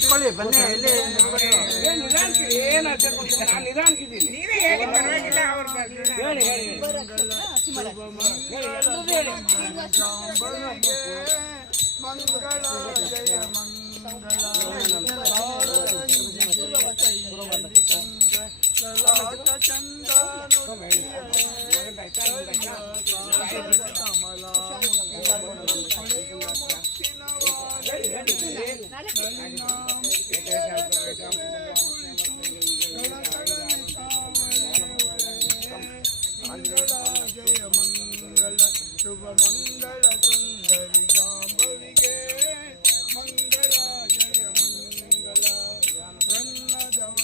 ನಿಂತ್ಕೊಳ್ಳಿ ಬನ್ನಿ ಇಲ್ಲಿ ನಿಧಾನಕ್ಕಿದ್ದೀನಿ ನೀವೇ ಹೇಳಿ ಪರವಾಗಿಲ್ಲ ಅವ್ರು ಹೇಳಿ ಹೇಳಿ ಮಂಗಳ ಜಯ ಮಂಗಳ ಚಂದ ಕಮಲ ಮಂಗಳ ಜಯ ಮಂಗಳ ಶುಭ ಮಂಗಳ ಸುಂದರಿ ಜಾಂಬವಿಗೆ ಮಂಗಳ ಜಯ ಮಂಗಳ ರನ್ನದವ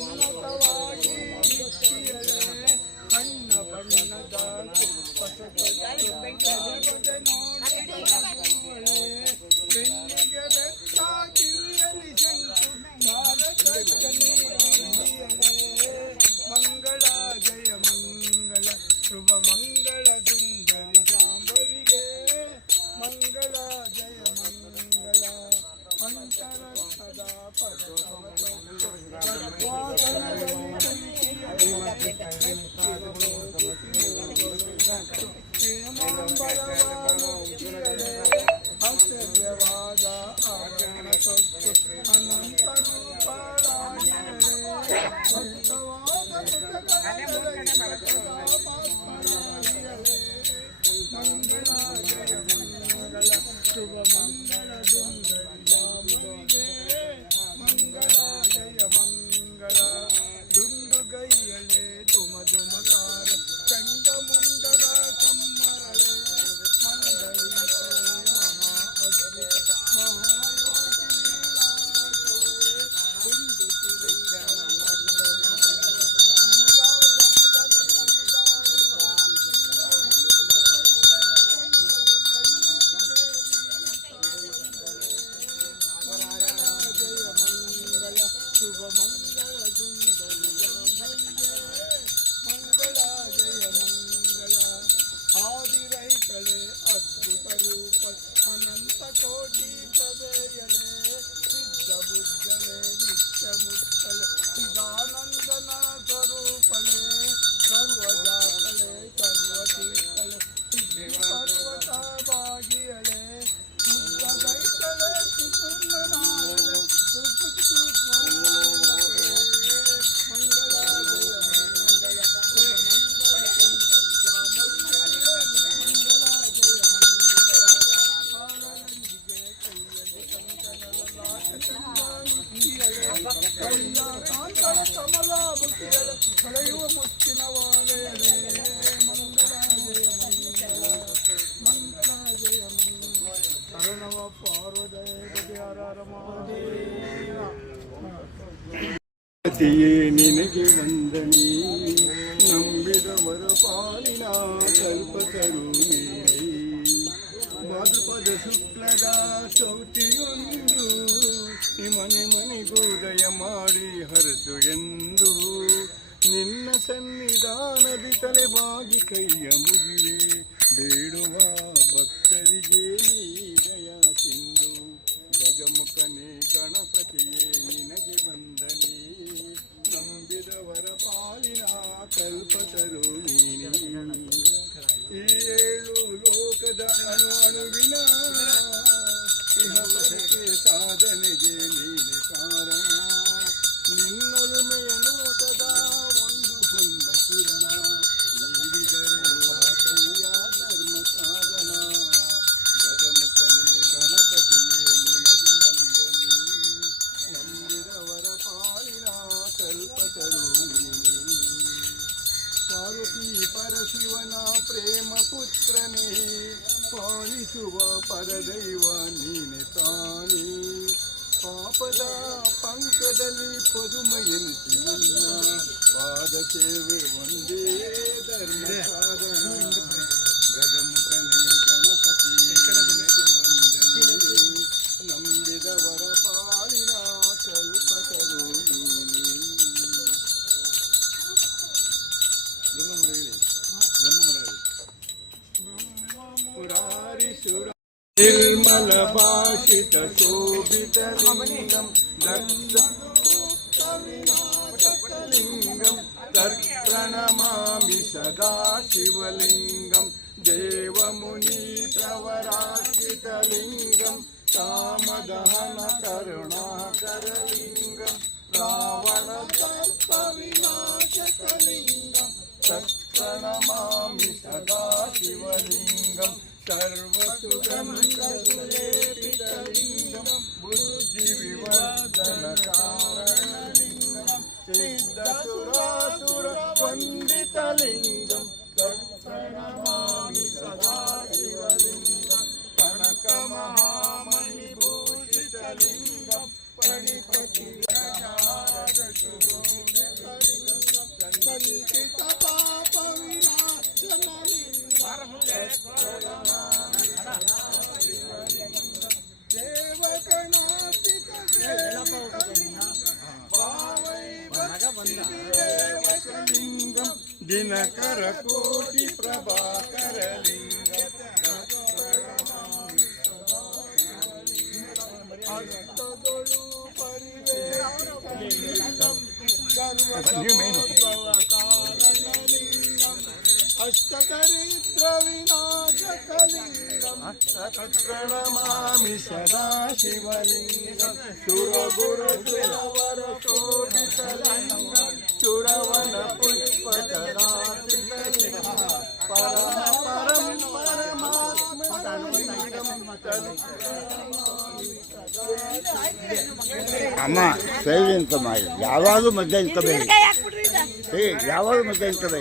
ಉನ್ನತವಾಗಿ ಬಣ್ಣ ಬಣ್ಣದ ಬೆನ್ನಿಗೆ ಬೆಟ್ಟಾಗಿರಿಯಲಿ ಶಂಕು ಮಂಗಳ ಜಯ ಮಂಗಳ ಶುಭ ಮಂಗಳ ಸುಂದರಿ ಜಾಂಬವಿಗೆ ಮಂಗಳ ಜಯ ಮಂಗಳ ಮಂತರ ಸದಾ ಪದ ಆಶ್ಚರ್ಯವಾದ ಆಜ್ಞಾನ ತೊಟ್ಟು ಅನಂತ ರೂಪರಾಗಿರಲೇ ಭಕ್ತವಾದ ಮಂಗಳ ಜಯ ಮಂಗಳ ಶುಭ ಮಂಗಳ ಸುಂದರಿ ಜಾಂಬವಿಗೆ ಮಂಗಳ ಜಯ ಮಂಗಳ ದುಂಡುಗೈಯಳೆ ತುಮ ದುಮಕಾರ ಚಂಡ ಮುಂಡದ ಕಮ್ಮರಳೆ ಮಂಡಳಿ ಮಹಾ ಅದ್ಭುತ ಶುಭ ಮಂಗಳ ಸುಂದರಿ ಜಾಂಬವಿಗೆ ಮಂಗಳ ಜಯ ಮಂಗಳ ಆದಿರೈತಳೆ ಅದ್ಭುತ ರೂಪ ಅನಂತ ಕೋಟಿ ಪ್ರಭೆಯಳೆ ಸಿದ್ಧ ಬುದ್ಧಳೆ ನಿತ್ಯ ಮುಕ್ತಳೆ ಚಿದಾನಂದನ ಸ್ವರೂಪಳೆ ಸರ್ವಜಾತಳೆ ಸರ್ವತೀರ್ಥಳೆ ಸಿದ್ಧಿ ಪರ್ವತ ಭಾಗಿಯಳೆ ಶುದ್ಧ ದೈತಳೆ ಸುಸುಂದರಾಯಳೆ ಮಂಗಳ ಜಯ ಮಂಗಳ ಮಂಗಳ ಜಯ ಮಂಗಳ ಕಾಲರಂಜಿಗೆ ಕೈಯಲ್ಲಿ ಕಂಕಣದ ಕೈಯ ಕಾಂತಳ ಕಮಲ ಬುಟ್ಟಿಯಳೆ ಕಳೆಯುವ ಮುತ್ತಿನ ವಾಲೆಯಳೆ ಮಂಗಳ ಜಯ ಮಂಗಳ ಮಂಗಳ ಜಯ ಮಂಗಳ ಶರಣವ ಪಾರ್ವದಯ ಹರ ಮಹಾದೇವ ನಿನಗೆ ವಂದನೆ ನಂಬಿದವರ ಪಾಲಿನ ಕಲ್ಪತರು ಭಾದ್ರಪದ ಶುಕ್ಲದ ಚೌತಿಯೊಂದು ಮನೆ ಮನೆಗೋದಯ ಮಾಡಿ ಹರಸು ಎಂದು ನಿನ್ನ ಸನ್ನಿಧಾನದಿ ತಲೆಬಾಗಿ ಕೈಯ ಮುಗಿವೆ ಬೇಡುವ ಭಕ್ತರಿಗೆ ನೀ ದಯಾ ಸಿಂಧು ಗಜಮುಖನೇ ಗಣಪತಿಯೇ ನಿನಗೆ ವಂದನೆ ನಂಬಿದವರ ಪಾಲಿನ ಕಲ್ಪತರು ನೀನೇ ಈ ಏಳು ಲೋಕದ ಅಣುವಿನ ಇಹಪರಕ್ಕೆ ಸಾಧನೆಗೆ ನೀನೆ ಕಾರಣ ನಿನ್ನೊಲುಮೆಯ ನೋಟದ ಒಂದು ಹೊನ್ನ ಕಿರಣ ನೀಡಿದರೆ ಸಾಕಯ್ಯ ಧರ್ಮ ಸಾಧನ ಗಜಮುಖನೇ ಗಣಪತಿಯೇ ನಿನಗೆ ವಂದನೆ ನಂಬಿದವರ ಪಾಲಿನ ಕಲ್ಪತರು ನೀನೇ ಪಾರ್ವತಿ ಪರಶಿವನ ಪ್ರೇಮ ಪುತ್ರನೇ ಪಾಲಿಸುವ ಪರದೈವ ನೀನೆ ತಾನೇ ಪಾಪದ ಪಂಕದಲ್ಲಿ ಪದುಮೆಯನಿಸಿ ನಿನ್ನ ಪಾದ ಸೇವೆ ಒಂದೇ ಧರ್ಮ ಸಾಧನ ಗಜಮುಖನೇ ಗಣಪತಿ ನಿನಗೆ ವಂದನೆ ನಂಬಿದವರ ಪಾಲಿನ ಕಲ್ಪತರು ನೀನೇ. ನಿರ್ಮಲ ಭಾಷಿತ ಶೋಭಿತಲಿಂಗಂ ದಕ್ಷವಿನಾಶಕಲಿಂಗಂ ತತ್ಪ್ರಣಮಾಮಿ ಸದಾ ಶಿವಲಿಂಗಂ ದೇವಮುನಿ ಪ್ರವರಾಶ್ರಿತಲಿಂಗಂ ಕಾಮದಹನ ಕರುಣಾಕರಲಿಂಗಂ ರಾವಣ ತತ್ವವಿನಾಶಕಲಿಂಗಂ ತತ್ಪ್ರಣಮಾಮಿ ಸದಾ ಶಿವಲಿಂಗಂ ಸರ್ವಸುಗಂಧಸುಲೇಪಿತಲಿಂಗಂ ಬುದ್ಧಿವಿವರ್ಧನಕಾರಣಲಿಂಗಂ ಸಿದ್ಧಸುರಾಸುರವಂದಿತಲಿಂಗಂ ತತ್ಪ್ರಣಮಾಮಿ ಸದಾ ಶಿವಲಿಂಗಂ ಕನಕಮಹಾಮಣಿಭೂಷಿತಲಿಂಗಂ ಪ್ರಣಿಪತಿಲಿಂಗಂ ಸಂಕಿತ ಪಾಪ ವಿನಾಶನಲಿಂಗಂ ದೇವಗಣಾತಿಕ ಭಾವೈವಲಿಂಗಂ ದಿನಕರ ಕೋಟಿ ಪ್ರಭಾಕರಲಿಂಗಂ ಹಸ್ತದೊಳು ಪರಿವೇಶಿತಲಿಂಗಂ ಸರ್ವಕಾರಣಲಿಂಗಂ ಅಷ್ಟದರಿದ್ರ ವಿನಾಶಕಲಿಂಗಂ ತತ್ಪ್ರಣಮಾಮಿ ಸದಾ ಶಿವಲಿಂಗಂ ಸುರಗುರು ಸುರವರ ಶೋಭಿತಲಿಂಗಂ ಸುರವನ ಪುಷ್ಪಕರಾತಿತಲಿಂಗಂ ಪರಮ ಪರಂ ಪರಮಾತ್ಮಲಿಂಗಂ ಅಮ್ಮ ಸೈಡ್ ಇನ್ಕಮ್ ಆಗಿ ಯಾವಾಗಲೂ ಮಧ್ಯ ಇನ್ಕಮ್ ಯಾವಾಗಲೂ ಮಧ್ಯ ಇನ್ಕಮ್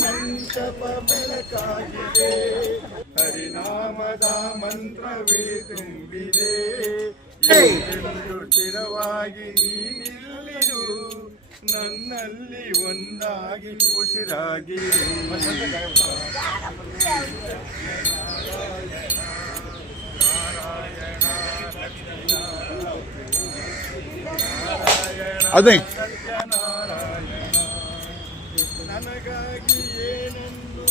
ಮಂಟಪ ಬೆಳಕಾಗಿದೆ ಹರಿನಾಮದ ಮಂತ್ರವೇ ತುಂಬಿದೆ ಎಂದು ಸ್ಥಿರವಾಗಿ ನೀನಿಲ್ಲಿರು ನನ್ನಲ್ಲಿ ಒಂದಾಗಿ ಉಸಿರಾಗಿ ಅದೇ ನನಗಾಗಿ ಏನೆಂದು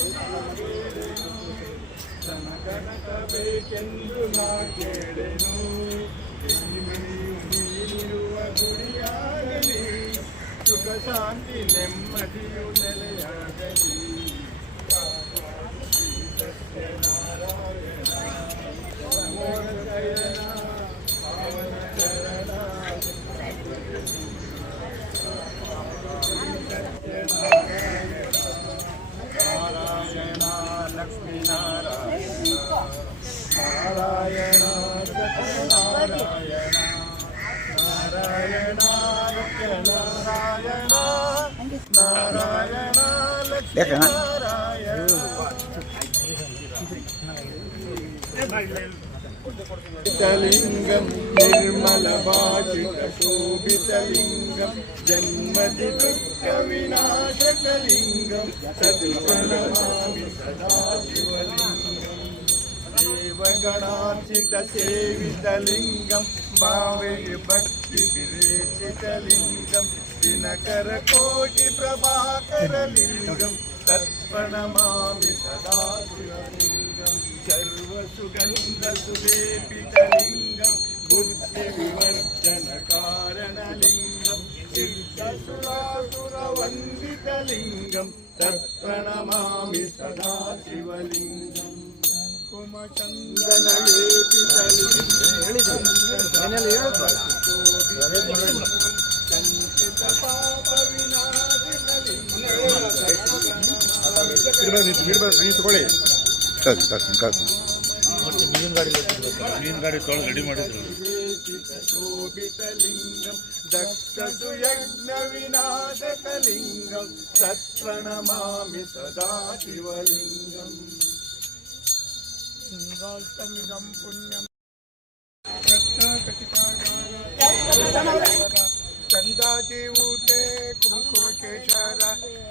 ಕೇಳೆನು ನನಗನಕಬೇಕೆಂದು ನಾ ಕೇಳೆನು ಮನೆಯು ನೀನಿರುವ ಗುಡಿಯಾಗಲಿ ಸುಖ ಶಾಂತಿ ನೆಮ್ಮದಿಯು ನೆಲೆಯಾಗಲಿ ಸತ್ಯನಾರಾಯಣ ಮೋಹನಶಯನ ಪಾವನ ಚರಣ ನಾರಾಯಣ ಲಕ್ಷ್ಮೀ ನಾರಾಯಣ ನಾರಾಯಣ ಸತ್ಯನಾರಾಯಣ ನಾರಾಯಣ ಸತ್ಯನಾರಾಯಣ ನಾರಾಯಣ ಲಕ್ಷ್ಮೀ ನಾರಾಯಣ ಲಿಂಗಂ ನಿರ್ಮಲ ಭಾಷಿತ ಶೋಭಿತಲಿಂಗಂ ಜನ್ಮದಿ ದುಃಖ ವಿನಾಶಕಲಿಂಗಂ ಸತ್ಪ್ರಣಮಾಮಿ ಸದಾ ಶಿವಲಿಂಗಂ ದೇವಗಣಾರ್ಚಿತ ಸೇವಿತಲಿಂಗಂ ಭಾವೇ ಭಕ್ತಿ ವಿರೇಚಿತಲಿಂಗಂ ದಿನಕರ ಕೋಟಿ ಪ್ರಭಾಕರಲಿಂಗಂ ತತ್ಪ್ರಣಮಾಮಿ ಸದಾ ಶಿವಲಿಂಗಂ ಸರ್ವಸುಗಂಧಸುಲೇಪಿತಲಿಂಗಂ ಬುದ್ಧಿವಿವರ್ಧನಕಾರಣಲಿಂಗಂ ಸಿದ್ಧಸುರಾಸುರವಂದಿತಲಿಂಗಂ ತತ್ಪ್ರಣಮಾಮಿ ಸದಾ ಶಿವಲಿಂಗಂ ಕುಮಚಂದನಲೇಪಿತಲಿಂಗಂ ಸಂಚಿತ ಪಾಪ ವಿನಾಶಕಲಿಂಗಂ ಮೀನು ಗಾಡಿ ತೊಳೆದು ರೆಡಿ ಮಾಡಿದ್ರು ಶೋಭಿತಲಿಂಗಂ ದಕ್ಷಸು ಯಜ್ಞ ವಿನಾಶಕಲಿಂಗಂ ತತ್ಪ್ರಣಮಾಮಿ ಸದಾ ಶಿವಲಿಂಗಂ ಲಿಂಗಾಷ್ಟಮಿದಂ ಪುಣ್ಯಂ ಚಂದಾಜಿ ಊಟೆ ಕುಂಕುಮ ಕೇಶರ